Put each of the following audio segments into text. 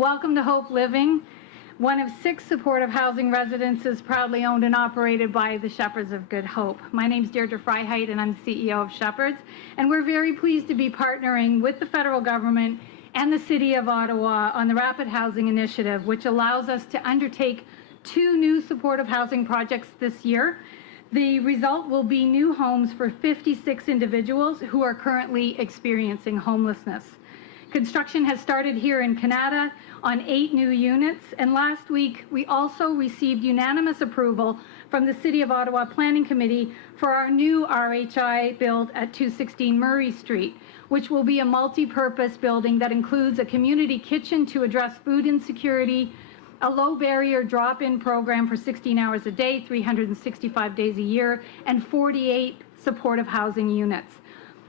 Welcome to Hope Living, one of 6 supportive housing residences proudly owned and operated by the Shepherds of Good Hope. My name is Deirdre Freiheit and I'm CEO of Shepherds, and we're very pleased to be partnering with the federal government and the City of Ottawa on the Rapid Housing Initiative, which allows us to undertake 2 new supportive housing projects this year. The result will be new homes for 56 individuals who are currently experiencing homelessness. Construction has started here in Canada on 8 new units, and last week we also received unanimous approval from the City of Ottawa Planning Committee for our new RHI build at 216 Murray Street, which will be a multi-purpose building that includes a community kitchen to address food insecurity, a low-barrier drop-in program for 16 hours a day, 365 days a year, and 48 supportive housing units.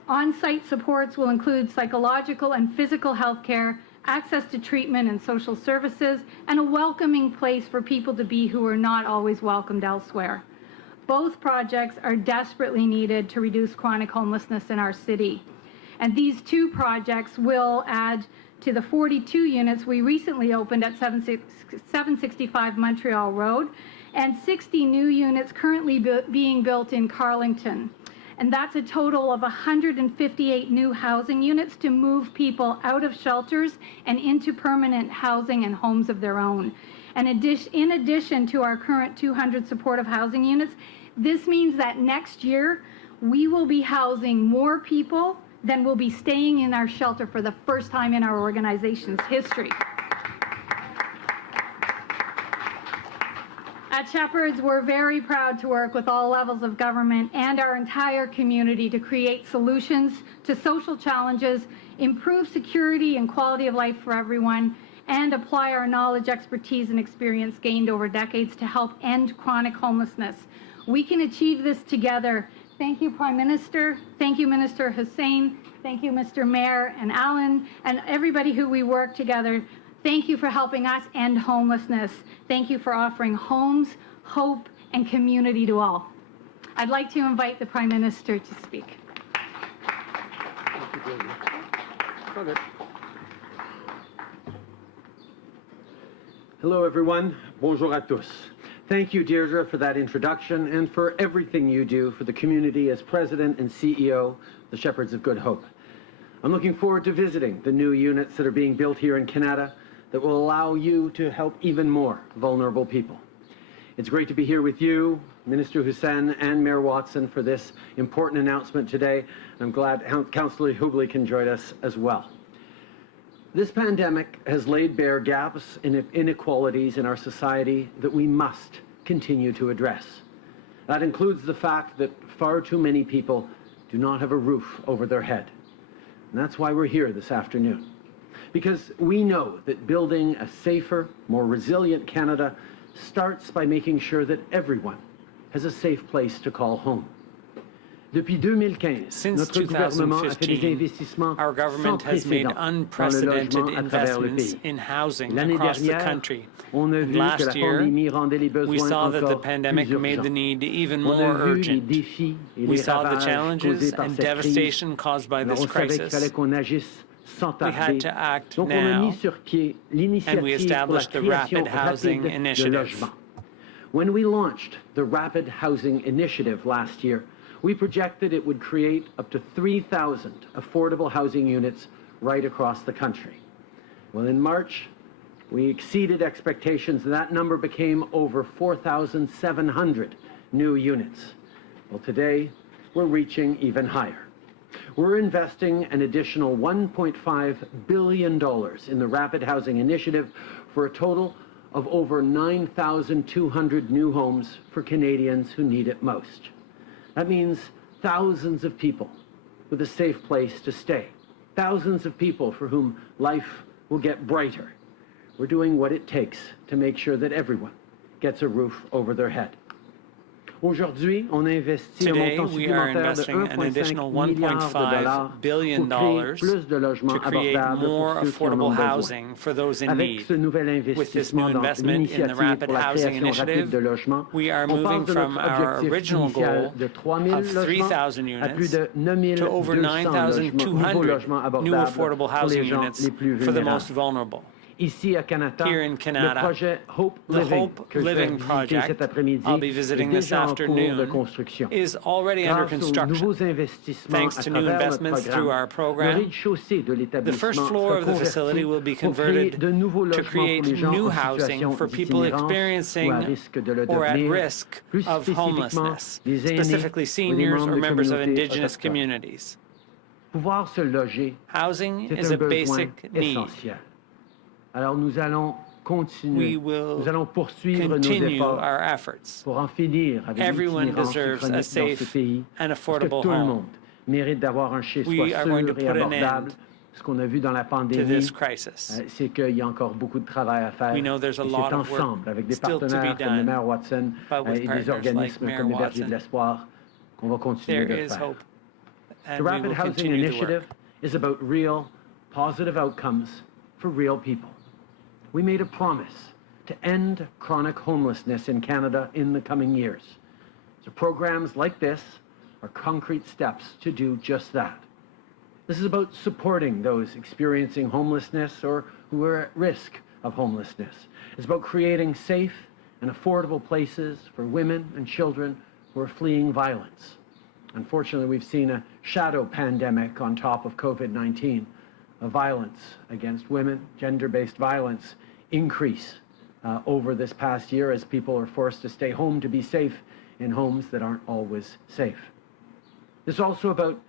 On-site supports will include psychological and physical health care, access to treatment and social services, and a welcoming place for people to be who are not always welcomed elsewhere. Both projects are desperately needed to reduce chronic homelessness in our city. And these 2 projects will add to the 42 units we recently opened at 765 Montreal Road, and 60 new units currently being built in Carlington. And that's a total of 158 new housing units to move people out of shelters and into permanent housing and homes of their own. And in addition to our current 200 supportive housing units, this means that next year we will be housing more people than will be staying in our shelter for the first time in our organization's history. At Shepherds, we're very proud to work with all levels of government and our entire community to create solutions to social challenges, improve security and quality of life for everyone, and apply our knowledge, expertise, and experience gained over decades to help end chronic homelessness. We can achieve this together. Thank you, Prime Minister. Thank you, Minister Hussein. Thank you, Mr. Mayor and Alan, and everybody who we work together. Thank you for helping us end homelessness. Thank you for offering homes, hope, and community to all. I'd like to invite the Prime Minister to speak. Hello, everyone. Bonjour à tous. Thank you, Deirdre, for that introduction and for everything you do for the community as President and CEO of the Shepherds of Good Hope. I'm looking forward to visiting the new units that are being built here in Canada that will allow you to help even more vulnerable people. It's great to be here with you, Minister Hussein and Mayor Watson, for this important announcement today. I'm glad Councillor Hubley can join us as well. This pandemic has laid bare gaps and inequalities in our society that we must continue to address. That includes the fact that far too many people do not have a roof over their head. And that's why we're here this afternoon. Because we know that building a safer, more resilient Canada starts by making sure that everyone has a safe place to call home. Since 2015, our government has made unprecedented investments in housing across the country. And last year, we saw that the pandemic made the need even more urgent. We saw the challenges and devastation caused by this crisis. We had to act now, and we established the Rapid Housing Initiative. When we launched the Rapid Housing Initiative last year, we projected it would create up to 3,000 affordable housing units right across the country. Well, in March, we exceeded expectations. That number became over 4,700 new units. Well, today, we're reaching even higher. We're investing an additional $1.5 billion in the Rapid Housing Initiative for a total of over 9,200 new homes for Canadians who need it most. That means thousands of people with a safe place to stay, thousands of people for whom life will get brighter. We're doing what it takes to make sure that everyone gets a roof over their head. Today, we are investing an additional $1.5 billion to create more affordable housing for those in need. With this new investment in the Rapid Housing Initiative, we are moving from our original goal of 3,000 units to over 9,200 new affordable housing units for the most vulnerable. Here in Canada, the Hope Living project I'll be visiting this afternoon is already under construction. Thanks to new investments through our program, the first floor of the facility will be converted to create new housing for people experiencing or at risk of homelessness, specifically seniors or members of Indigenous communities. Housing is a basic need. Alors nous allons continuer, nous allons poursuivre nos efforts our efforts. Pour en finir avec Everyone l'itinérance deserves a chronique dans safe ce pays, and parce que affordable tout le home. monde mérite d'avoir un chez-soi sûr et abordable. Ce qu'on a vu dans la pandémie, c'est qu'il y a encore beaucoup de travail à faire. Et c'est ensemble, avec des partenaires comme le maire Watson et des organismes comme les Bergers de l'Espoir, qu'on va continuer de le faire. The Rapid Housing Initiative is about real, positive outcomes for real people. We made a promise to end chronic homelessness in Canada in the coming years. So programs like this are concrete steps to do just that. This is about supporting those experiencing homelessness or who are at risk of homelessness. It's about creating safe and affordable places for women and children who are fleeing violence. Unfortunately, we've seen a shadow pandemic on top of COVID-19. Violence against women, gender-based violence, increase over this past year as people are forced to stay home to be safe in homes that aren't always safe. It's also about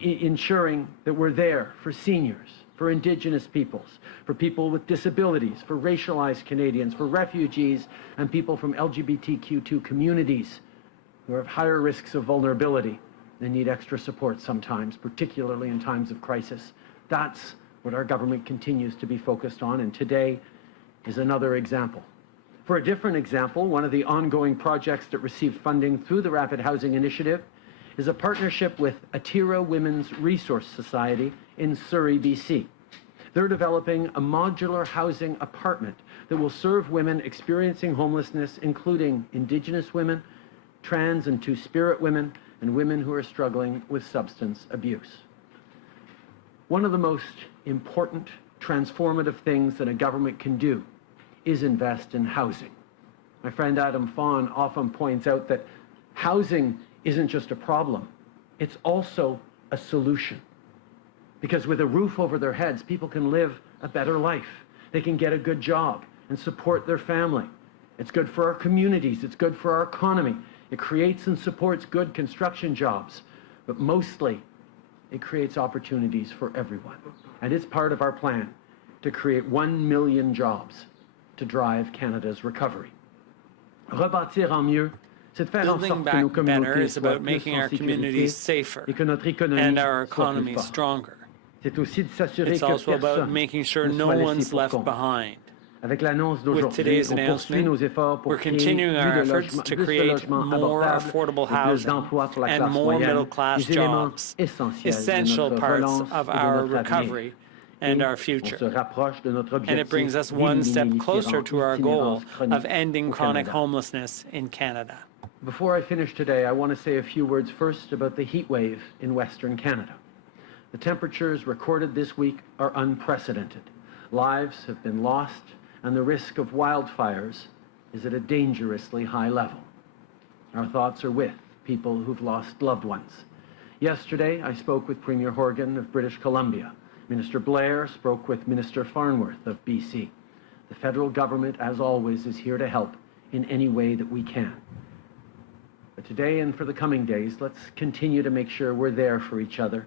ensuring that we're there for seniors, for Indigenous peoples, for people with disabilities, for racialized Canadians, for refugees, and people from LGBTQ2 communities who have higher risks of vulnerability and need extra support sometimes, particularly in times of crisis. That's what our government continues to be focused on, and today is another example. For a different example, one of the ongoing projects that received funding through the Rapid Housing Initiative is a partnership with Atira Women's Resource Society in Surrey, BC. They're developing a modular housing apartment that will serve women experiencing homelessness, including Indigenous women, trans and two-spirit women, and women who are struggling with substance abuse. One of the most important transformative things that a government can do is invest in housing. My friend Adam Fawn often points out that housing isn't just a problem, it's also a solution. Because with a roof over their heads, people can live a better life. They can get a good job and support their family. It's good for our communities, it's good for our economy. It creates and supports good construction jobs, but mostly it creates opportunities for everyone. And it's part of our plan to create 1 million jobs to drive Canada's recovery. Rebâtir en mieux, c'est de faire en sorte que nos communautés soient plus en sécurité et que notre économie soit plus forte. C'est aussi de s'assurer que personne ne soit laissé pour compte. Avec l'annonce d'aujourd'hui, on poursuit nos efforts pour créer plus de logements abordables, plus d'emplois pour la classe moyenne, des éléments essentiels de notre relance et de notre avenir. And our future. And it brings us one step closer to our goal of ending chronic homelessness in Canada. Before I finish today, I want to say a few words first about the heat wave in Western Canada. The temperatures recorded this week are unprecedented. Lives have been lost, and the risk of wildfires is at a dangerously high level. Our thoughts are with people who've lost loved ones. Yesterday, I spoke with Premier Horgan of British Columbia. Minister Blair spoke with Minister Farnworth of BC. The federal government, as always, is here to help in any way that we can. But today and for the coming days, let's continue to make sure we're there for each other.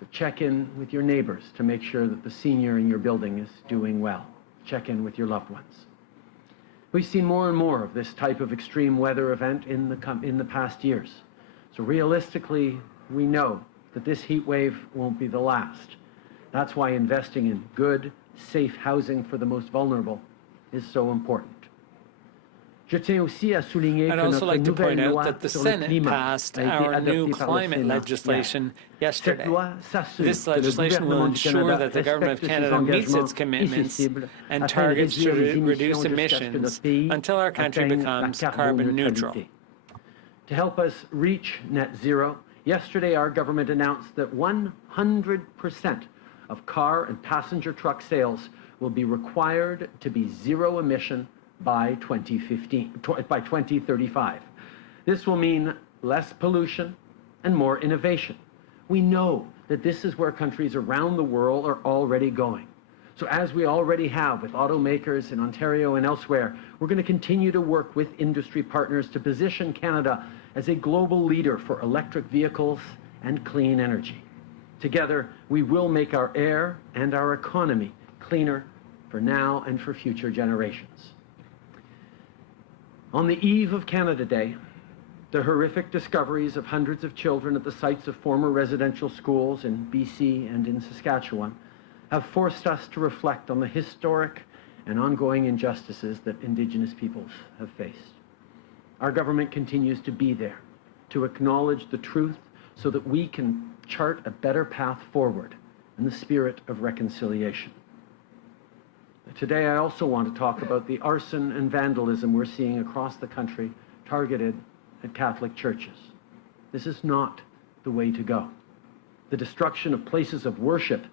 So check in with your neighbors to make sure that the senior in your building is doing well. Check in with your loved ones. We've seen more and more of this type of extreme weather event in the past years. So realistically, we know that this heat wave won't be the last. That's why investing in good, safe housing for the most vulnerable is so important. I'd also like to point out that the Senate passed our new climate legislation yesterday. This legislation will ensure that the Government of Canada meets its commitments and targets to reduce emissions until our country becomes carbon neutral. To help us reach net zero, yesterday our government announced that 100% of car and passenger truck sales will be required to be zero emission by 2035. This will mean less pollution and more innovation. We know that this is where countries around the world are already going. So as we already have with automakers in Ontario and elsewhere, we're going to continue to work with industry partners to position Canada as a global leader for electric vehicles and clean energy. Together, we will make our air and our economy cleaner for now and for future generations. On the eve of Canada Day, the horrific discoveries of hundreds of children at the sites of former residential schools in BC and in Saskatchewan have forced us to reflect on the historic and ongoing injustices that Indigenous peoples have faced. Our government continues to be there to acknowledge the truth so that we can chart a better path forward in the spirit of reconciliation. Today, I also want to talk about the arson and vandalism we're seeing across the country targeted at Catholic churches. This is not the way to go. The destruction of places of worship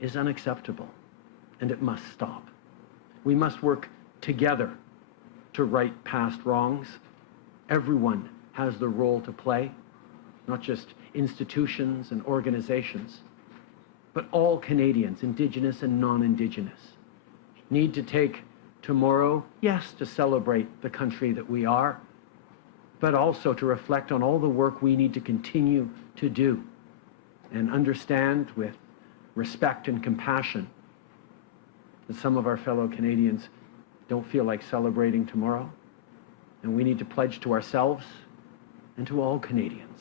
is unacceptable, and it must stop. We must work together to right past wrongs. Everyone has the role to play, not just institutions and organizations, but all Canadians, Indigenous and non-Indigenous, need to take tomorrow, yes, to celebrate the country that we are, but also to reflect on all the work we need to continue to do and understand with respect and compassion that some of our fellow Canadians don't feel like celebrating tomorrow. And we need to pledge to ourselves and to all Canadians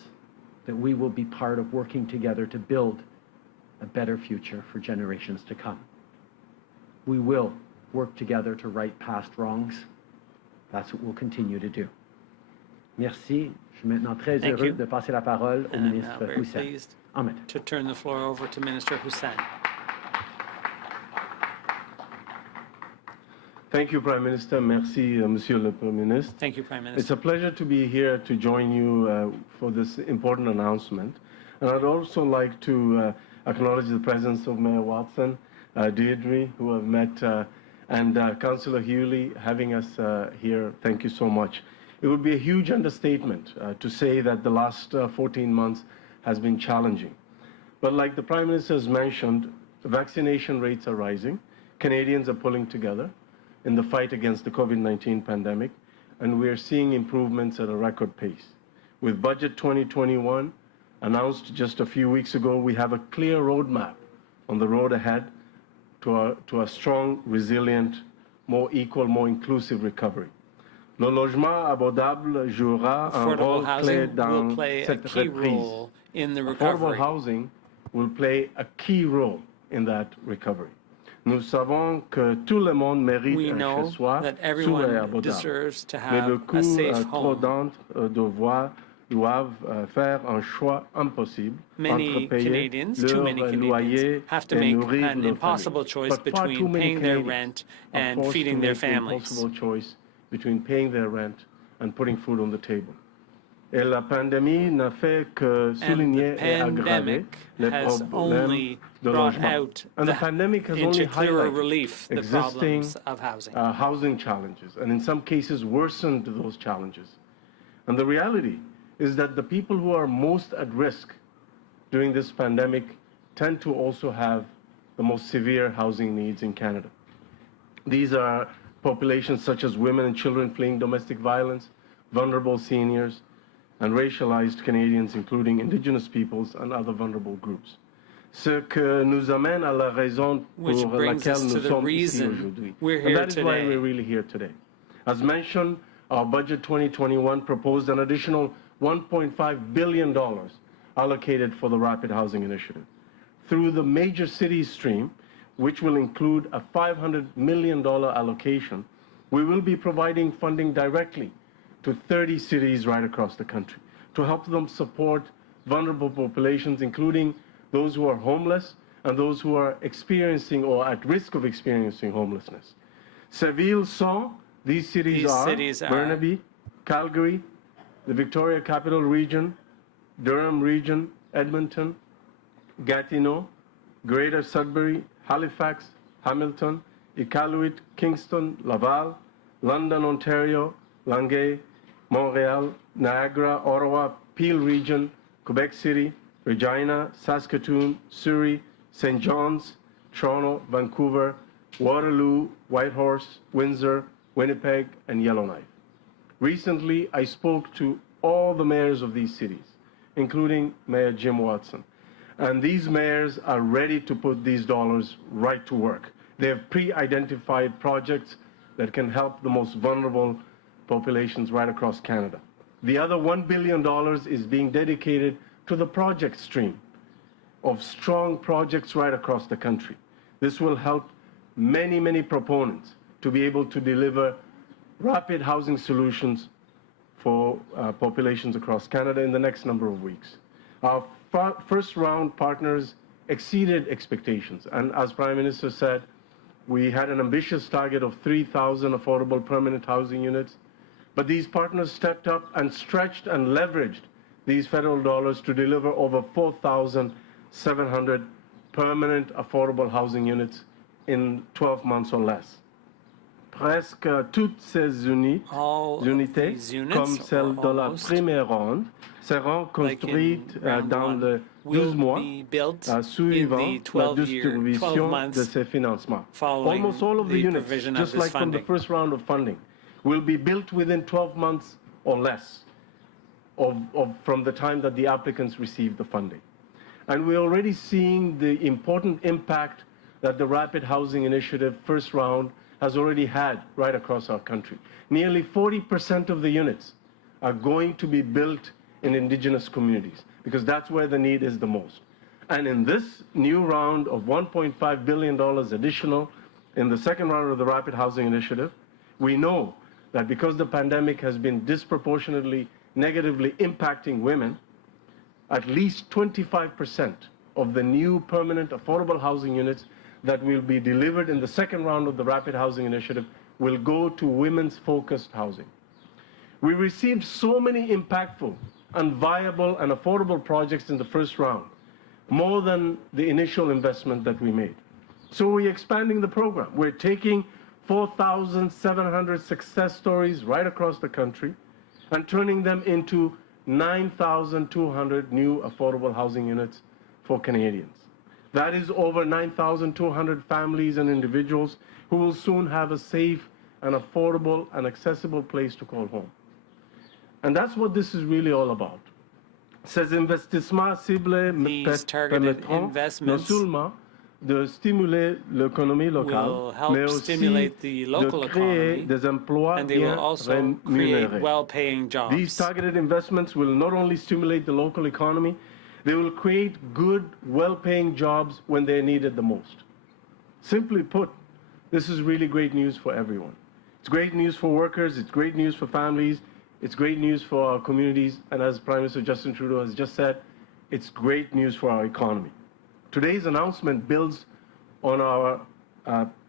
that we will be part of working together to build a better future for generations to come. We will work together to right past wrongs. That's what we'll continue to do. Merci. Je suis maintenant très heureux de passer la parole au ministre Hussein. Ahmed. To turn the floor over to Minister Hussein. Thank you, Prime Minister. Merci, Monsieur le Premier Ministre. Thank you, Prime Minister. It's a pleasure to be here to join you for this important announcement. And I'd also like to acknowledge the presence of Mayor Watson, Deirdre, who I've met, and Councillor Hewley having us here. Thank you so much. It would be a huge understatement to say that the last 14 months has been challenging. But like the Prime Minister has mentioned, vaccination rates are rising. Canadians are pulling together in the fight against the COVID-19 pandemic, and we are seeing improvements at a record pace. With Budget 2021 announced just a few weeks ago, we have a clear roadmap on the road ahead to a strong, resilient, more equal, more inclusive recovery. Le logement abordable jouera un rôle clé dans cette reprise. Affordable housing will play a key role in that recovery. Nous savons que tout le monde mérite un chez-soi sûr et abordable. Mais beaucoup trop d'entre doivent faire un choix impossible entre payer leur loyer have to et make nourrir an leur impossible famille. choice But far too between many paying their Canadians rent are and forced feeding to their make the families. impossible choice between paying their rent and putting food on the table. Et la pandémie n'a fait que souligner et aggraver les problèmes de logement. And the pandemic has only highlighted existing housing challenges, and in some cases worsened those challenges. And the reality is that the people who are most at risk during this pandemic tend to also have the most severe housing needs in Canada. These are populations such as women and children fleeing domestic violence, vulnerable seniors, and racialized Canadians, including Indigenous peoples and other vulnerable groups. Ce que nous amène à la raison pour laquelle nous sommes ici aujourd'hui. And that is why we're really here today. As mentioned, our Budget 2021 proposed an additional $1.5 billion allocated for the Rapid Housing Initiative. Through the Major Cities stream, which will include a $500 million allocation, we will be providing funding directly to 30 cities right across the country to help them support vulnerable populations, including those who are homeless and those who are experiencing or at risk of experiencing homelessness. Ces villes sont, these cities are Burnaby, Calgary, the Victoria Capital Region, Durham Region, Edmonton, Gatineau, Greater Sudbury, Halifax, Hamilton, Iqaluit, Kingston, Laval, London, Ontario, Longueuil, Montreal, Niagara, Ottawa, Peel Region, Quebec City, Regina, Saskatoon, Surrey, St. John's, Toronto, Vancouver, Waterloo, Whitehorse, Windsor, Winnipeg, and Yellowknife. Recently, I spoke to all the mayors of these cities, including Mayor Jim Watson. And these mayors are ready to put these dollars right to work. They have pre-identified projects that can help the most vulnerable populations right across Canada. The other $1 billion is being dedicated to the project stream of strong projects right across the country. This will help many, many proponents to be able to deliver rapid housing solutions for populations across Canada in the next number of weeks. Our first round partners exceeded expectations, and as Prime Minister said, we had an ambitious target of 3,000 affordable permanent housing units, but these partners stepped up and stretched and leveraged these federal dollars to deliver over 4,700 permanent affordable housing units in 12 months or less. Presque toutes ces unités, comme celle de la première ronde, seront construites dans les 12 mois suivant la distribution de ces financements. Almost all of the units, just like from the first round of funding, will be built within 12 months or less from the time that the applicants receive the funding. And we're already seeing the important impact that the Rapid Housing Initiative first round has already had right across our country. Nearly 40% of the units are going to be built in Indigenous communities because that's where the need is the most. And in this new round of $1.5 billion additional in the second round of the Rapid Housing Initiative, we know that because the pandemic has been disproportionately negatively impacting women, at least 25% of the new permanent affordable housing units that will be delivered in the second round of the Rapid Housing Initiative will go to women's focused housing. We received so many impactful and viable and affordable projects in the first round, more than the initial investment that we made. So we're expanding the program. We're taking 4,700 success stories right across the country and turning them into 9,200 new affordable housing units for Canadians. That is over 9,200 families and individuals who will soon have a safe and affordable and accessible place to call home. And that's what this is really all about. Ces investissements ciblés permettront non seulement de stimuler l'économie locale, mais aussi de créer des emplois bien rémunérés. These targeted investments will not only stimulate the local economy, they will create good, well-paying jobs when they're needed the most. Simply put, this is really great news for everyone. It's great news for workers, it's great news for families, it's great news for our communities, and as Prime Minister Justin Trudeau has just said, it's great news for our economy. Today's announcement builds on our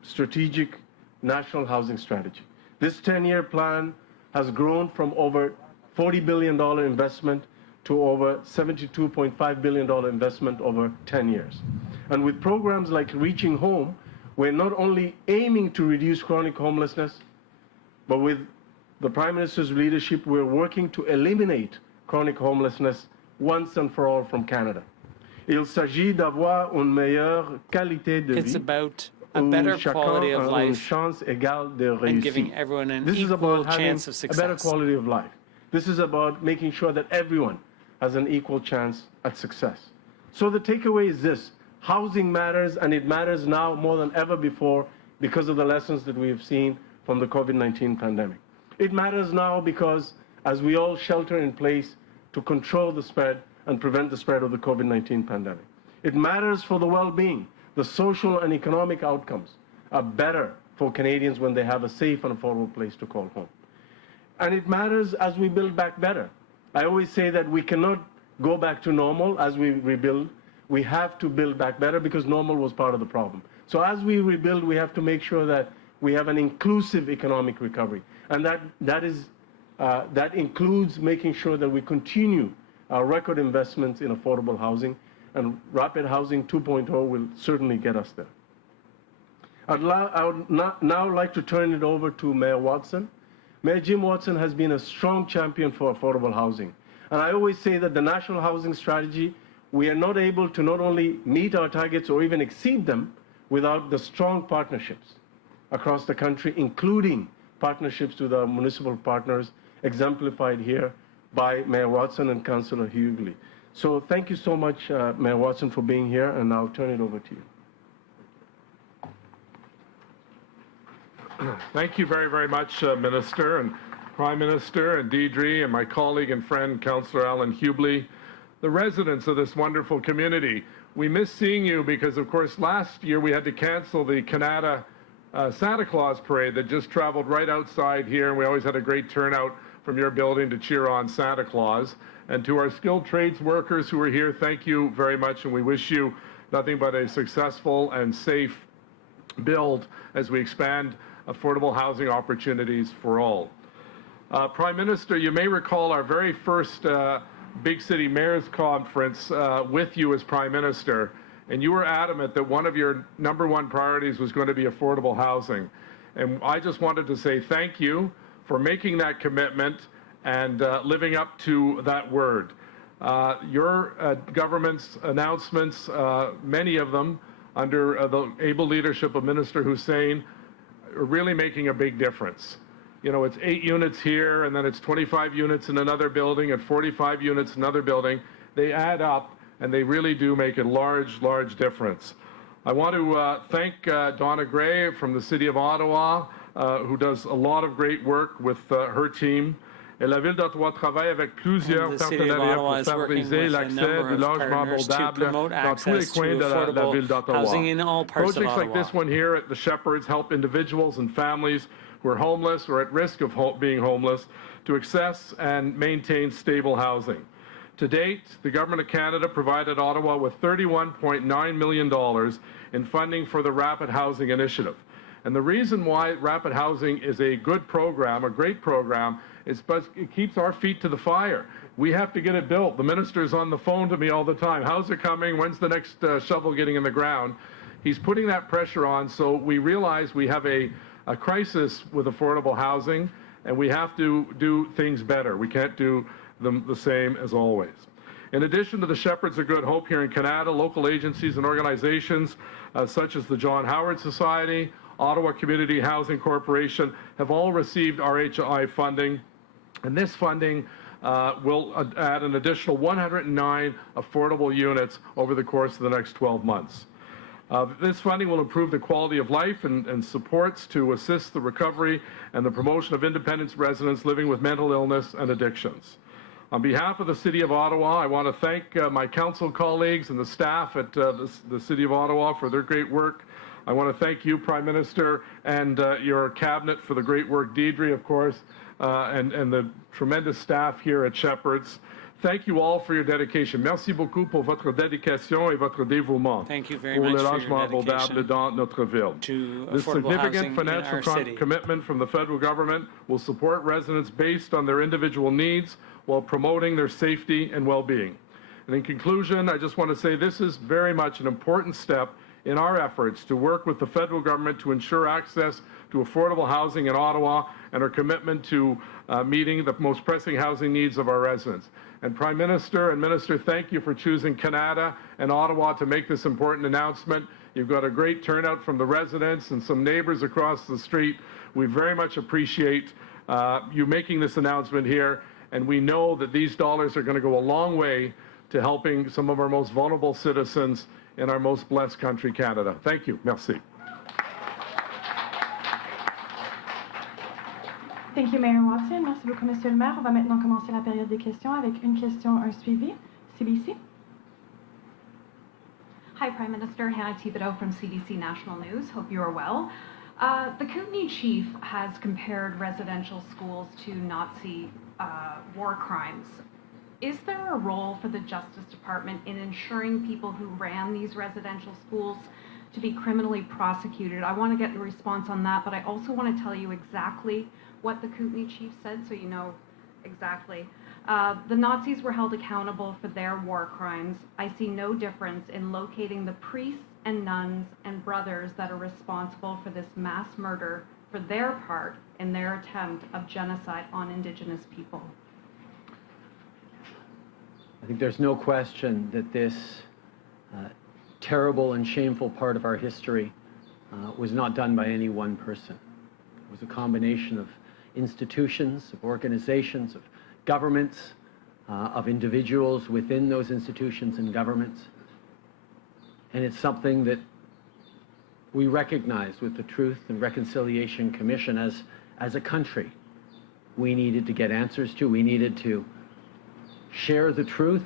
strategic national housing strategy. This 10-year plan has grown from over $40 billion investment to over $72.5 billion investment over 10 years. And with programs like Reaching Home, we're not only aiming to reduce chronic homelessness, but with the Prime Minister's leadership, we're working to eliminate chronic homelessness once and for all from Canada. Il s'agit d'avoir une meilleure qualité de vie. It's about a better quality of life and giving everyone an equal chance of success. A better quality of life. This is about making sure that everyone has an equal chance at success. So the takeaway is this: housing matters, and it matters now more than ever before because of the lessons that we have seen from the COVID-19 pandemic. It matters now because as we all shelter in place to control the spread and prevent the spread of the COVID-19 pandemic. It matters for the well-being. The social and economic outcomes are better for Canadians when they have a safe and affordable place to call home. And it matters as we build back better. I always say that we cannot go back to normal as we rebuild. We have to build back better because normal was part of the problem. So as we rebuild, we have to make sure that we have an inclusive economic recovery. And that includes making sure that we continue our record investments in affordable housing, and Rapid Housing 2.0 will certainly get us there. I would now like to turn it over to Mayor Watson. Mayor Jim Watson has been a strong champion for affordable housing. And I always say that the National Housing Strategy, we are not able to not only meet our targets or even exceed them without the strong partnerships across the country, including partnerships with our municipal partners, exemplified here by Mayor Watson and Councillor Hughley. So thank you so much, Mayor Watson, for being here, and I'll turn it over to you. Thank you very, very much, Minister and Prime Minister and Deidre and my colleague and friend, Councillor Alan Hughley, the residents of this wonderful community. We miss seeing you because, of course, last year we had to cancel the Canada Santa Claus parade that just traveled right outside here, and we always had a great turnout from your building to cheer on Santa Claus. And to our skilled trades workers who are here, thank you very much, and we wish you nothing but a successful and safe build as we expand affordable housing opportunities for all. Prime Minister, you may recall our very first Big City Mayors Conference with you as Prime Minister, and you were adamant that one of your #1 priorities was going to be affordable housing. And I just wanted to say thank you for making that commitment and living up to that word. Your government's announcements, many of them under the able leadership of Minister Hussein, are really making a big difference. You know, it's 8 units here, and then it's 25 units in another building, and 45 units in another building. They add up, and they really do make a large, large difference. I want to thank Donna Gray from the City of Ottawa, who does a lot of great work with her team. Et la Ville d'Ottawa travaille avec plusieurs partenariats pour favoriser l'accès du logement abordable dans tous les coins de la Ville d'Ottawa. Projects like this one here at the Shepherds help individuals and families who are homeless or at risk of being homeless to access and maintain stable housing. To date, the Government of Canada provided Ottawa with $31.9 million in funding for the Rapid Housing Initiative. And the reason why Rapid Housing is a good program, a great program, is because it keeps our feet to the fire. We have to get it built. The minister's on the phone to me all the time. How's it coming? When's the next shovel getting in the ground? He's putting that pressure on, so we realize we have a crisis with affordable housing, and we have to do things better. We can't do them the same as always. In addition to the Shepherds of Good Hope here in Canada, local agencies and organizations such as the John Howard Society, Ottawa Community Housing Corporation have all received RHI funding, and this funding will add an additional 109 affordable units over the course of the next 12 months. This funding will improve the quality of life and supports to assist the recovery and the promotion of independent residents living with mental illness and addictions. On behalf of the City of Ottawa, I want to thank my council colleagues and the staff at the City of Ottawa for their great work. I want to thank you, Prime Minister, and your cabinet for the great work, Deidre, of course, and the tremendous staff here at Shepherds. Thank you all for your dedication. Merci beaucoup pour votre dédication et votre dévouement. Thank you very much for your dedication dans notre ville. To This affordable significant housing in our financial city. commitment from the federal government will support residents based on their individual needs while promoting their safety and well-being. And in conclusion, I just want to say this is very much an important step in our efforts to work with the federal government to ensure access to affordable housing in Ottawa and our commitment to meeting the most pressing housing needs of our residents. And Prime Minister and Minister, thank you for choosing Canada and Ottawa to make this important announcement. You've got a great turnout from the residents and some neighbors across the street. We very much appreciate you making this announcement here, and we know that these dollars are going to go a long way to helping some of our most vulnerable citizens in our most blessed country, Canada. Thank you. Merci. Thank you, Mayor Watson. Merci beaucoup, Monsieur le Maire. On va maintenant commencer la période des questions avec une question, un suivi. CBC. Hi, Prime Minister. Hannah Thibodeau from CBC National News. Hope you are well. The Kootenay chief has compared residential schools to Nazi war crimes. Is there a role for the Justice Department in ensuring people who ran these residential schools to be criminally prosecuted? I want to get a response on that, but I also want to tell you exactly what the Kootenay chief said so you know exactly. The Nazis were held accountable for their war crimes. I see no difference in locating the priests and nuns and brothers that are responsible for this mass murder for their part in their attempt of genocide on Indigenous people? I think there's no question that this terrible and shameful part of our history was not done by any one person. It was a combination of institutions, of organizations, of governments, of individuals within those institutions and governments. And it's something that we recognize with the Truth and Reconciliation Commission as a country. We needed to get answers to, we needed to share the truth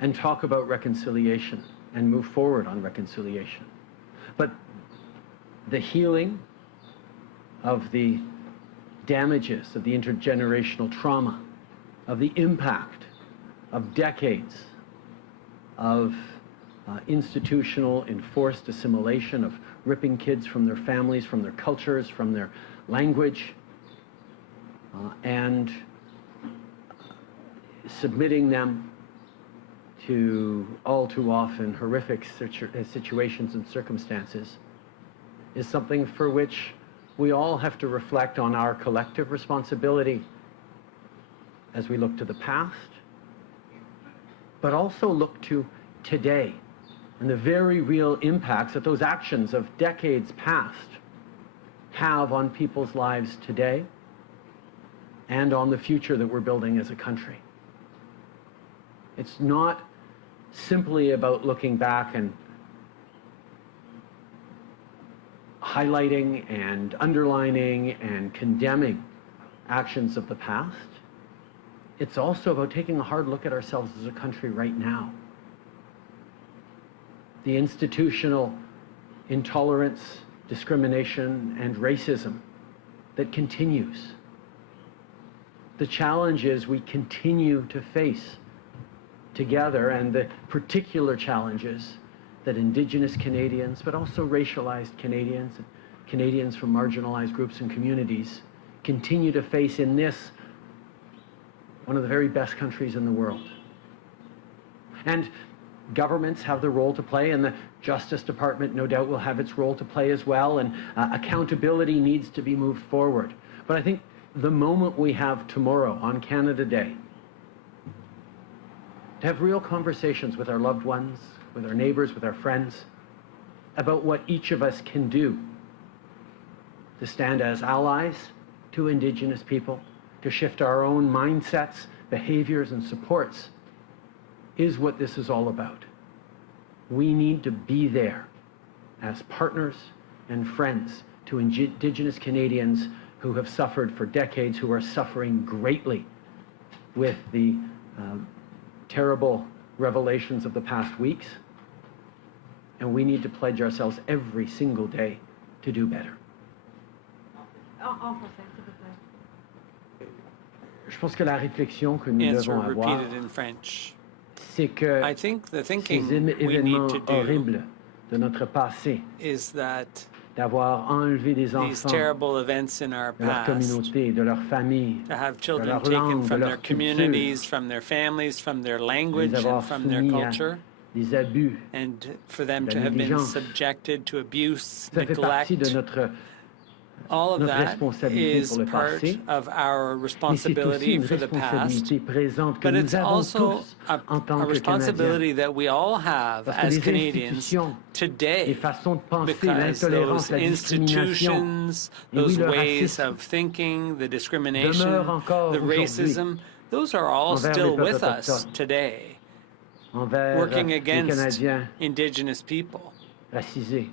and talk about reconciliation and move forward on reconciliation. But the healing of the damages, of the intergenerational trauma, of the impact of decades of institutional enforced assimilation, of ripping kids from their families, from their cultures, from their language, and submitting them to all too often horrific situations and circumstances is something for which we all have to reflect on our collective responsibility as we look to the past, but also look to today and the very real impacts that those actions of decades past have on people's lives today and on the future that we're building as a country. It's not simply about looking back and highlighting and underlining and condemning actions of the past. It's also about taking a hard look at ourselves as a country right now. The institutional intolerance, discrimination, and racism that continues. The challenges we continue to face together, and the particular challenges that Indigenous Canadians, but also racialized Canadians, and Canadians from marginalized groups and communities continue to face in this, one of the very best countries in the world. And governments have the role to play, and the Justice Department no doubt will have its role to play as well, and accountability needs to be moved forward. But I think the moment we have tomorrow on Canada Day, to have real conversations with our loved ones, with our neighbors, with our friends, about what each of us can do to stand as allies to Indigenous people, to shift our own mindsets, behaviors, and supports, is what this is all about. We need to be there as partners and friends to Indigenous Canadians who have suffered for decades, who are suffering greatly with the terrible revelations of the past weeks. And we need to pledge ourselves every single day to do better. Je pense que la réflexion que nous devons avoir, c'est que ces événements horribles de notre passé, d'avoir enlevé des enfants de leur communauté, de leur famille, to have de children leur taken langue, de from leur their culture, communities, from their families, from their language, les avoir and from their soumis à culture, des abus, and for them la to have been négligence. subjected to abuse, Ça fait partie neglect. de notre All of that responsabilité is pour le part passé, of our mais c'est aussi responsibility une for the past, responsabilité présente que but nous it's avons also tous a en tant que responsibility Canadiens. that we all have Parce que as les Canadians institutions, les today, façons de penser, because l'intolérance, those la discrimination, institutions, et oui, those le ways racisme of thinking, the discrimination, demeurent encore the aujourd'hui racism, those are all envers still les peuples with us autochtones, today, envers working les against Canadiens Indigenous people, racisés,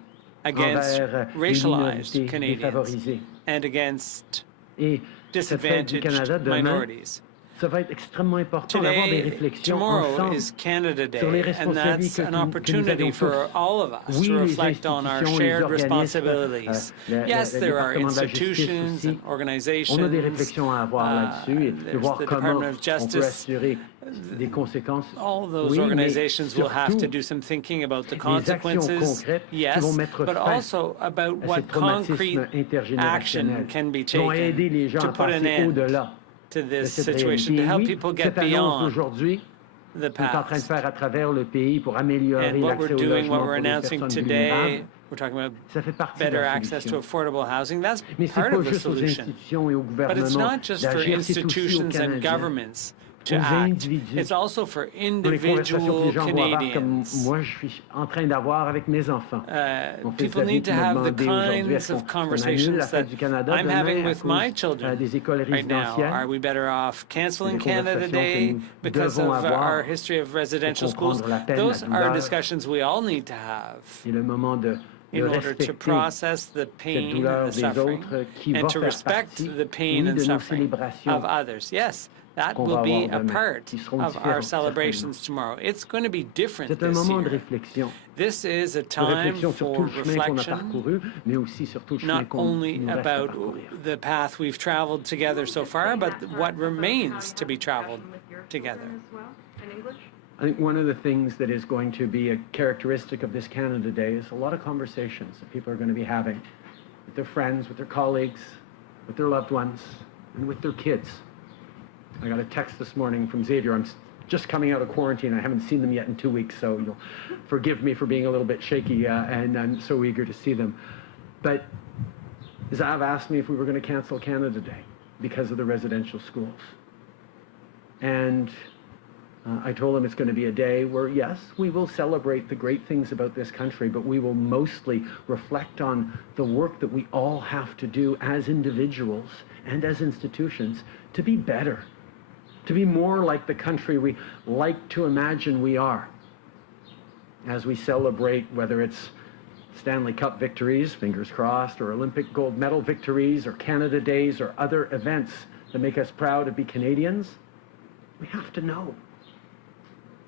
against envers les racialized minorités Canadians, défavorisées. and against Et cette fête du disadvantaged Canada, demain, minorities. ça va être extrêmement important d'avoir des Today, réflexions tomorrow ensemble is Canada sur les Day, and that's responsabilités an que nous opportunity avons for tous. all of us Oui, to les reflect on our institutions, les shared organismes, responsibilities. Yes, le there are département de la justice institutions aussi. and organizations. On a des réflexions à avoir là-dessus et de there's voir the comment Department of on peut Justice. assurer des conséquences. All those Oui, mais organizations will have to surtout, do some thinking about the des actions consequences, concrètes qui yes, vont mettre but fin also about à what ces traumatismes concrete action intergénérationnels can be qui vont aider les taken gens to à put an passer end au-delà to de this cette situation, réalité. to Et help oui, people get cette annonce beyond d'aujourd'hui the qu'on est en train de past. faire à travers le pays pour améliorer And what we're l'accès au doing, what logement we're pour les announcing personnes today, vulnérables, we're talking about ça fait partie de better la access to solution. affordable housing. That's Mais c'est part pas of the juste aux solution. institutions et au But it's gouvernement not just for d'agir, c'est aussi aux institutions and Canadiens. governments to Aux act. individus. It's also for Dans les conversations que individual les gens vont avoir, comme Canadians. moi je suis en train d'avoir avec mes enfants. Mon fils People David need to m'a have the demandé aujourd'hui, kinds est-ce of qu'on annule la conversations fête that du Canada I'm having demain à with my cause children des écoles right now. résidentielles? Are we better off canceling C'est des Canada conversations que Day nous because devons of avoir our history of residential pour schools? comprendre la peine, Those la are douleur. discussions we all need to have C'est le moment de in order to respecter process the cette pain douleur and the des suffering autres qui va and to faire respect partie, the pain oui, and de nos suffering célébrations of others. Yes, that qu'on will va be avoir a demain, part qui seront of our différentes, celebrations tomorrow. It's going to be different C'est un this moment de year. réflexion. This is a De time réflexion sur tout for le chemin qu'on a reflection, parcouru, mais aussi sur tout le chemin not qu'on only nous reste à about parcourir. the path we've traveled together so far, but what remains to be traveled together. As well, in English? I think one of the things that is going to be a characteristic of this Canada Day is a lot of conversations that people are going to be having with their friends, with their colleagues, with their loved ones, and with their kids. I got a text this morning from Xavier. I'm just coming out of quarantine. I haven't seen them yet in 2 weeks, so you'll forgive me for being a little bit shaky, and I'm so eager to see them. But Zav asked me if we were going to cancel Canada Day because of the residential schools. And I told him it's going to be a day where, yes, we will celebrate the great things about this country, but we will mostly reflect on the work that we all have to do as individuals and as institutions to be better, to be more like the country we like to imagine we are. As we celebrate, whether it's Stanley Cup victories, fingers crossed, or Olympic gold medal victories, or Canada Days, or other events that make us proud to be Canadians, we have to know.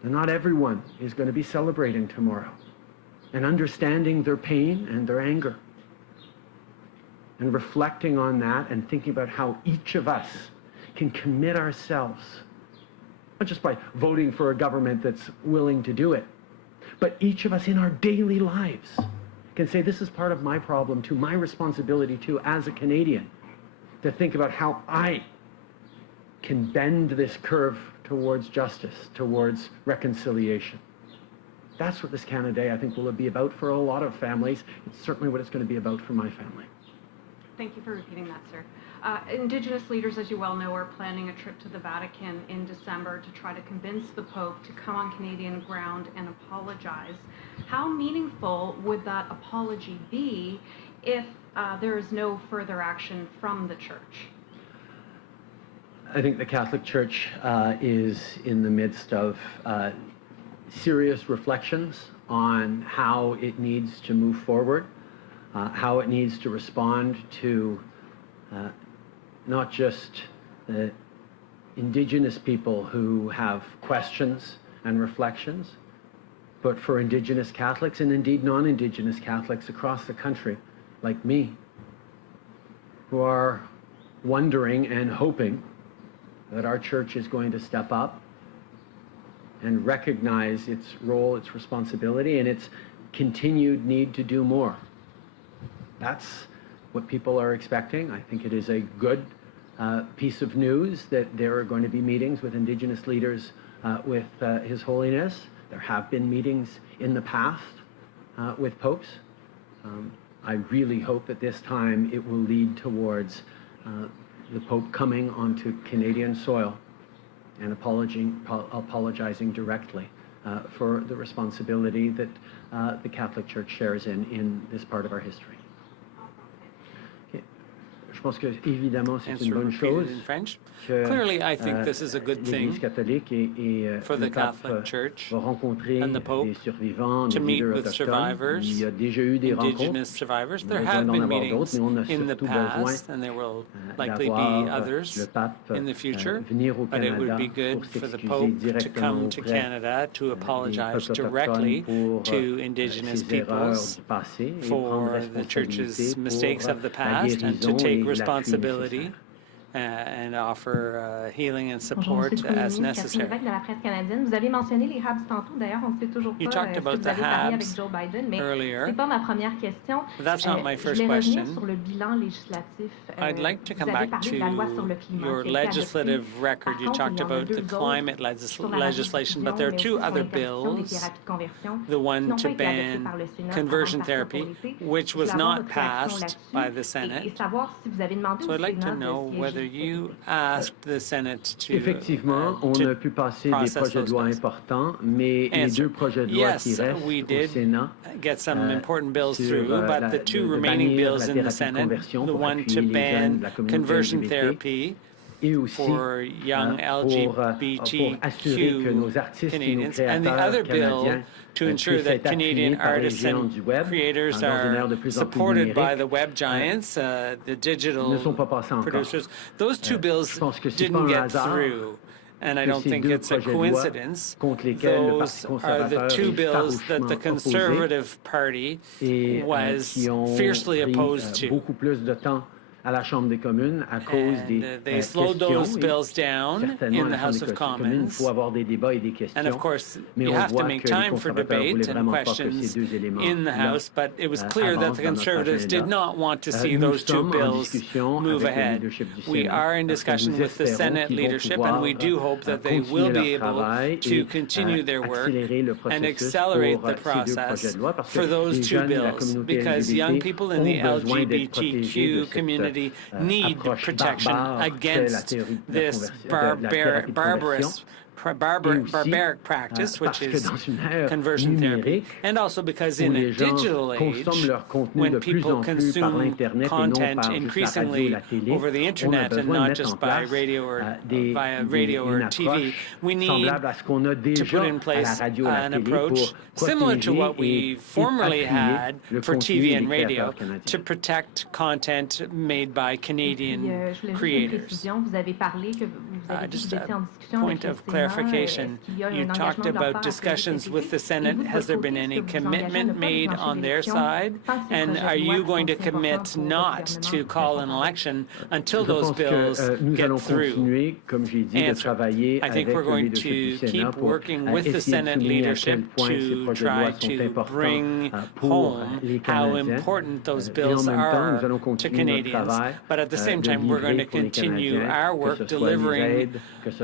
And not everyone is going to be celebrating tomorrow, and understanding their pain and their anger, and reflecting on that and thinking about how each of us can commit ourselves, not just by voting for a government that's willing to do it, but each of us in our daily lives can say, this is part of my problem too, my responsibility too, as a Canadian, to think about how I can bend this curve towards justice, towards reconciliation. That's what this Canada Day, I think, will be about for a lot of families. It's certainly what it's going to be about for my family. Thank you for repeating that, sir. Indigenous leaders, as you well know, are planning a trip to the Vatican in December to try to convince the Pope to come on Canadian ground and apologize. How meaningful would that apology be if there is no further action from the Church? I think the Catholic Church is in the midst of serious reflections on how it needs to move forward, how it needs to respond to not just the Indigenous people who have questions and reflections, but for Indigenous Catholics and indeed non-Indigenous Catholics across the country, like me, who are wondering and hoping that our church is going to step up and recognize its role, its responsibility, and its continued need to do more. That's what people are expecting. I think it is a good piece of news that there are going to be meetings with Indigenous leaders with His Holiness. There have been meetings in the past with popes. I really hope that this time it will lead towards the Pope coming onto Canadian soil and apologizing directly for the responsibility that the Catholic Church shares in this part of our history. Je pense que évidemment c'est une bonne chose. Clearly, I think this is a good thing for the Catholic Church and the Pope to meet with survivors, Indigenous survivors. There have been meetings in the past, and there will likely be others in the future, but it would be good for the Pope to come to Canada to apologize directly to Indigenous peoples for the Church's mistakes of the past and to take responsibility and offer healing and support as necessary. You talked about the hubs earlier, but that's not my first question. I'd like to come back to your legislative record. You talked about the climate legislation, but there are two other bills, the one to ban conversion therapy, which was not passed by the Senate. So I'd like to know whether you asked the Senate to Effectivement, on a pu passer des projets de loi importants, mais les deux projets de loi qui restent au Sénat get some important bills through, but the two remaining bills in the Senate, the one to ban conversion therapy for young LGBTQ Canadians, and the other bill to ensure that Canadian artists and creators are supported by the web giants, the digital producers. Those two bills didn't get through. And I don't think it's a coincidence. Those are the two bills that the Conservative Party was fiercely opposed to. À la Chambre des communes à cause des they slowed those bills down in the House of Commons. Il faut avoir des débats et des questions. And of course, you have to make time for debate and questions in the House, but it was clear that the Conservatives did not want to see those two bills move ahead. We are in discussion with the Senate leadership, and we do hope that they will be able to continue their work and accelerate the process for those two bills, because young people in the LGBTQ community need protection against this barbaric practice, which is conversion therapy, and also because in a digital age, when people consume content increasingly over the internet and not just by radio or via radio or TV, we need to put in place an approach similar to what we formerly had for TV and radio to protect content made by Canadian creators. Just a point of clarification. You talked about discussions with the Senate. Has there been any commitment made on their side? And are you going to commit not to call an election until those bills get through? Answer. I think we're going to keep working with the Senate leadership to try to bring home how important those bills are to Canadians. But at the same time, we're going to continue our work delivering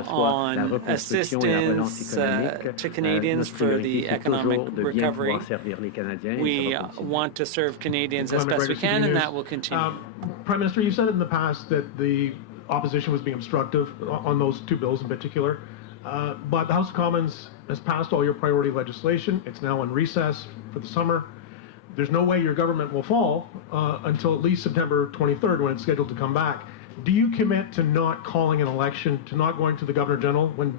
on assistance to Canadians for the economic recovery. We want to serve Canadians as best we can, and that will continue. Prime Minister, you said in the past that the opposition was being obstructive on those two bills in particular, but the House of Commons has passed all your priority legislation. It's now in recess for the summer. There's no way your government will fall until at least September 23rd, when it's scheduled to come back. Do you commit to not calling an election, to not going to the Governor General when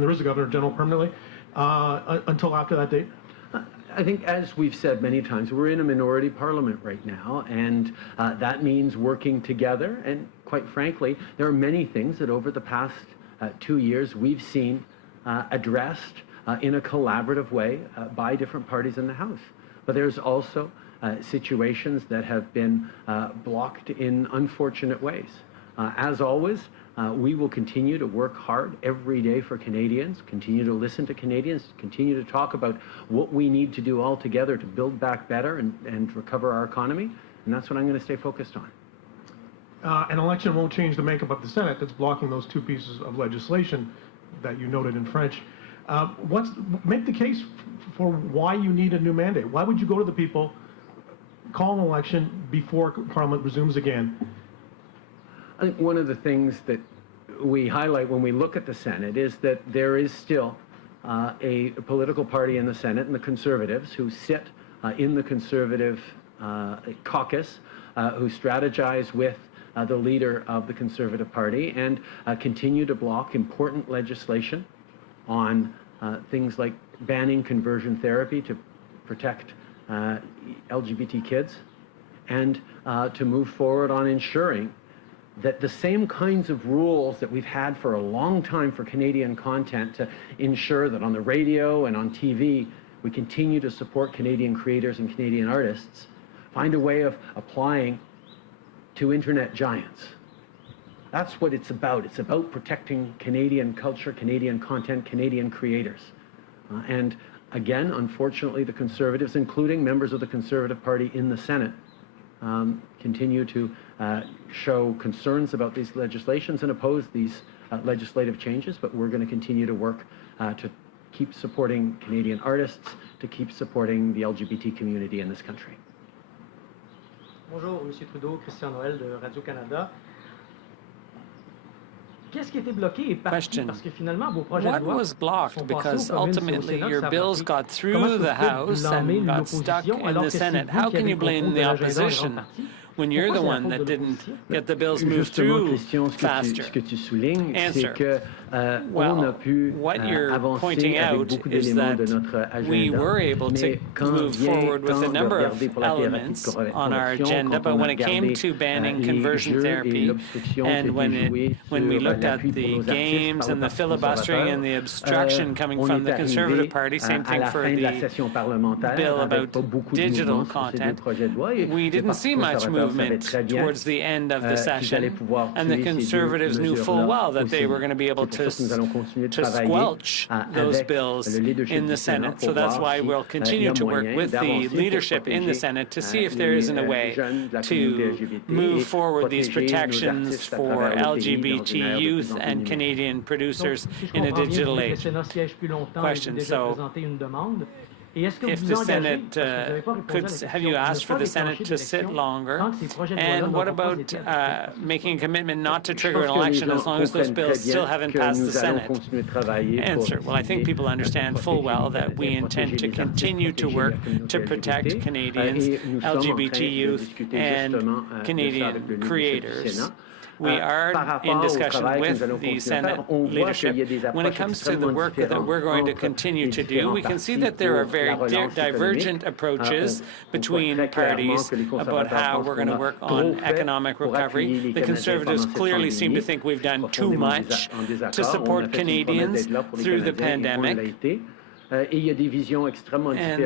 there is a Governor General permanently, until after that date? I think, as we've said many times, we're in a minority parliament right now, and that means working together. And quite frankly, there are many things that over the past 2 years we've seen addressed in a collaborative way by different parties in the House. But there's also situations that have been blocked in unfortunate ways. As always, we will continue to work hard every day for Canadians, continue to listen to Canadians, continue to talk about what we need to do all together to build back better and recover our economy, and that's what I'm going to stay focused on. An election won't change the makeup of the Senate that's blocking those two pieces of legislation that you noted in French. Make the case for why you need a new mandate. Why would you go to the people, call an election before Parliament resumes again? I think one of the things that we highlight when we look at the Senate is that there is still a political party in the Senate, and the Conservatives, who sit in the Conservative caucus, who strategize with the leader of the Conservative Party and continue to block important legislation on things like banning conversion therapy to protect LGBT kids, and to move forward on ensuring that the same kinds of rules that we've had for a long time for Canadian content, to ensure that on the radio and on TV we continue to support Canadian creators and Canadian artists, find a way of applying to internet giants That's what it's about. It's about protecting Canadian culture, Canadian content, Canadian creators. And again, unfortunately, the Conservatives, including members of the Conservative Party in the Senate, continue to show concerns about these legislations and oppose these legislative changes, but we're going to continue to work to keep supporting Canadian artists, to keep supporting the LGBT community in this country. Bonjour, Monsieur Trudeau, Christian Noël de Radio-Canada. Qu'est-ce qui a été bloqué et parti parce que finalement vos projets de loi was blocked because ultimately your bills got through the House and got stuck in the Senate? How can you blame the opposition when you're the one that didn't get the bills moved through faster? Answer. Well, what you're pointing out is that we were able to move forward with a number of elements on our agenda, but when it came to banning conversion therapy, and when we looked at the games and the filibustering and the obstruction coming from the Conservative Party, same thing for the bill about digital content, we didn't see much movement towards the end of the session, and the Conservatives knew full well that they were going to be able to squelch those bills in the Senate. So that's why we'll continue to work with the leadership in the Senate to see if there isn't a way to move forward these protections for LGBT youth and Canadian producers in a digital age. Question. So if the Senate could, have you asked for the Senate to sit longer? And what about making a commitment not to trigger an election as long as those bills still haven't passed the Senate? Answer. Well, I think people understand full well that we intend to continue to work to protect Canadians, LGBT youth, and Canadian creators. We are in discussion with the Senate leadership. When it comes to the work that we're going to continue to do, we can see that there are very divergent approaches between parties about how we're going to work on economic recovery. The Conservatives clearly seem to think we've done too much to support Canadians through the pandemic. And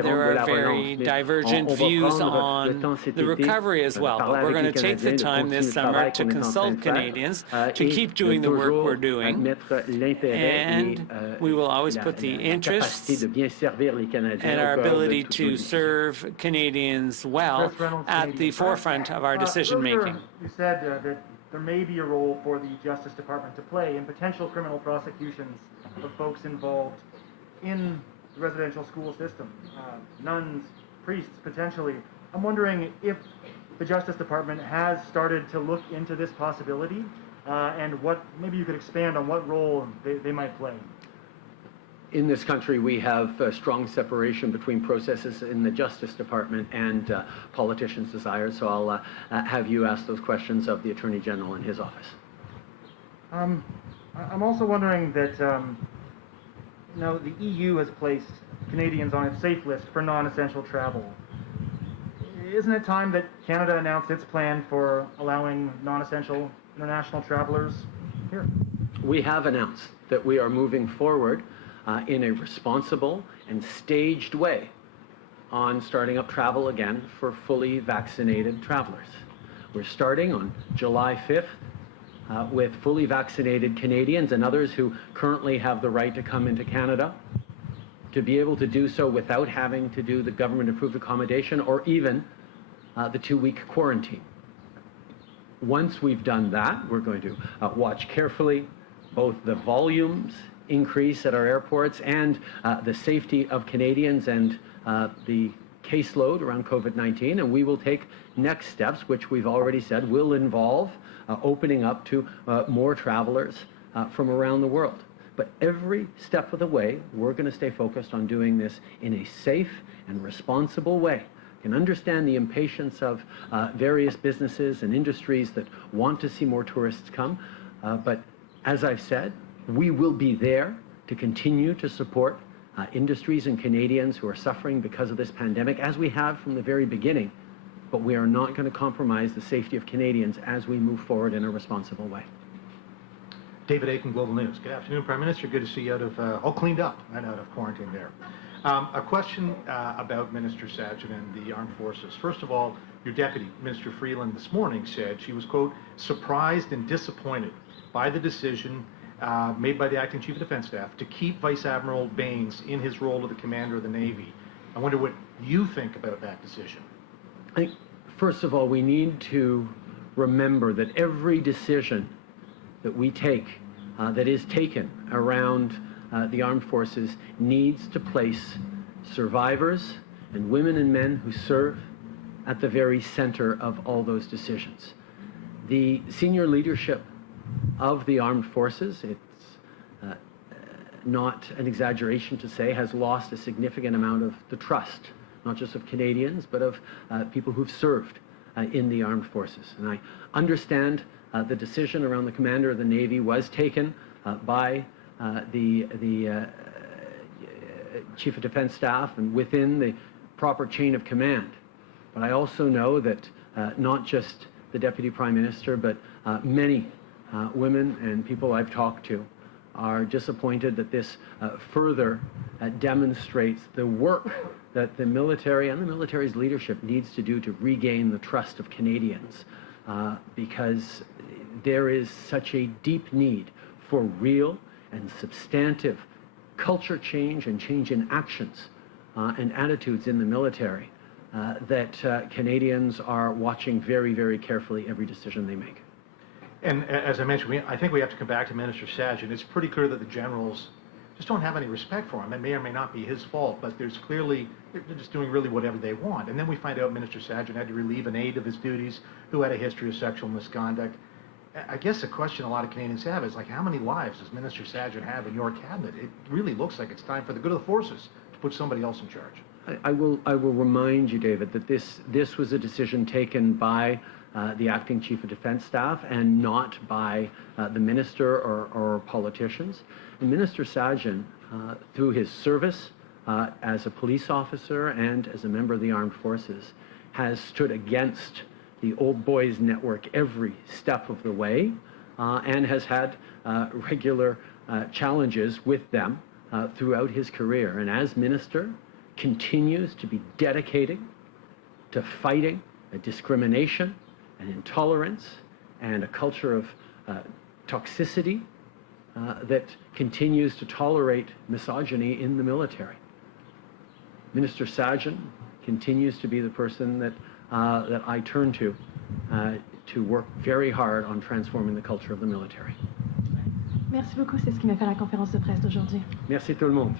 there are very divergent views on the recovery as well. But we're going to take the time this summer to consult Canadians, to keep doing the work we're doing, and we will always put the interests and our ability to serve Canadians well at the forefront of our decision-making. You said that there may be a role for the Justice Department to play in potential criminal prosecutions of folks involved in the residential school system, nuns, priests, potentially. I'm wondering if the Justice Department has started to look into this possibility, and what, maybe you could expand on what role they might play. In this country, we have a strong separation between processes in the Justice Department and politicians' desires, so I'll have you ask those questions of the Attorney General in his office. I'm also wondering that the EU has placed Canadians on its safe list for non-essential travel. Isn't it time that Canada announced its plan for allowing non-essential international travelers here? We have announced that we are moving forward in a responsible and staged way on starting up travel again for fully vaccinated travelers. We're starting on July 5th with fully vaccinated Canadians and others who currently have the right to come into Canada, to be able to do so without having to do the government-approved accommodation or even the 2-week quarantine. Once we've done that, we're going to watch carefully both the volumes increase at our airports and the safety of Canadians and the caseload around COVID-19, and we will take next steps, which we've already said will involve opening up to more travelers from around the world. But every step of the way, we're going to stay focused on doing this in a safe and responsible way. You can understand the impatience of various businesses and industries that want to see more tourists come, but as I've said, we will be there to continue to support industries and Canadians who are suffering because of this pandemic, as we have from the very beginning. But we are not going to compromise the safety of Canadians as we move forward in a responsible way. David Aiken, Global News. Good afternoon, Prime Minister. Good to see you out of all cleaned up and out of quarantine there. A question about Minister Sajjan and the armed forces. First of all, your deputy, Minister Freeland, this morning said she was, quote, surprised and disappointed by the decision made by the Acting Chief of Defence Staff to keep Vice Admiral Baines in his role of the Commander of the Navy. I wonder what you think about that decision. I think, first of all, we need to remember that every decision that we take, that is taken around the armed forces, needs to place survivors and women and men who serve at the very center of all those decisions. The senior leadership of the armed forces, it's not an exaggeration to say, has lost a significant amount of the trust, not just of Canadians, but of people who've served in the armed forces. And I understand the decision around the Commander of the Navy was taken by the Chief of Defence Staff and within the proper chain of command. But I also know that not just the Deputy Prime Minister, but many women and people I've talked to are disappointed that this further demonstrates the work that the military and the military's leadership needs to do to regain the trust of Canadians, because there is such a deep need for real and substantive culture change and change in actions and attitudes in the military that Canadians are watching very, very carefully every decision they make. And as I mentioned, I think we have to come back to Minister Sajjan. It's pretty clear that the generals just don't have any respect for him. It may or may not be his fault, but there's clearly, they're just doing really whatever they want. And then we find out Minister Sajjan had to relieve an aide of his duties who had a history of sexual misconduct. I guess the question a lot of Canadians have is, like, how many lives does Minister Sajjan have in your cabinet? It really looks like it's time for the good of the forces to put somebody else in charge. I will remind you, David, that this was a decision taken by the Acting Chief of Defence Staff and not by the Minister or politicians. And Minister Sajjan, through his service as a police officer and as a member of the armed forces, has stood against the old boys network every step of the way and has had regular challenges with them throughout his career. And as minister, continues to be dedicated to fighting discrimination and intolerance and a culture of toxicity that continues to tolerate misogyny in the military. Minister Sajjan continues to be the person that I turn to work very hard on transforming the culture of the military. Merci beaucoup, c'est ce qui m'a fait la conférence de presse d'aujourd'hui. Merci tout le monde.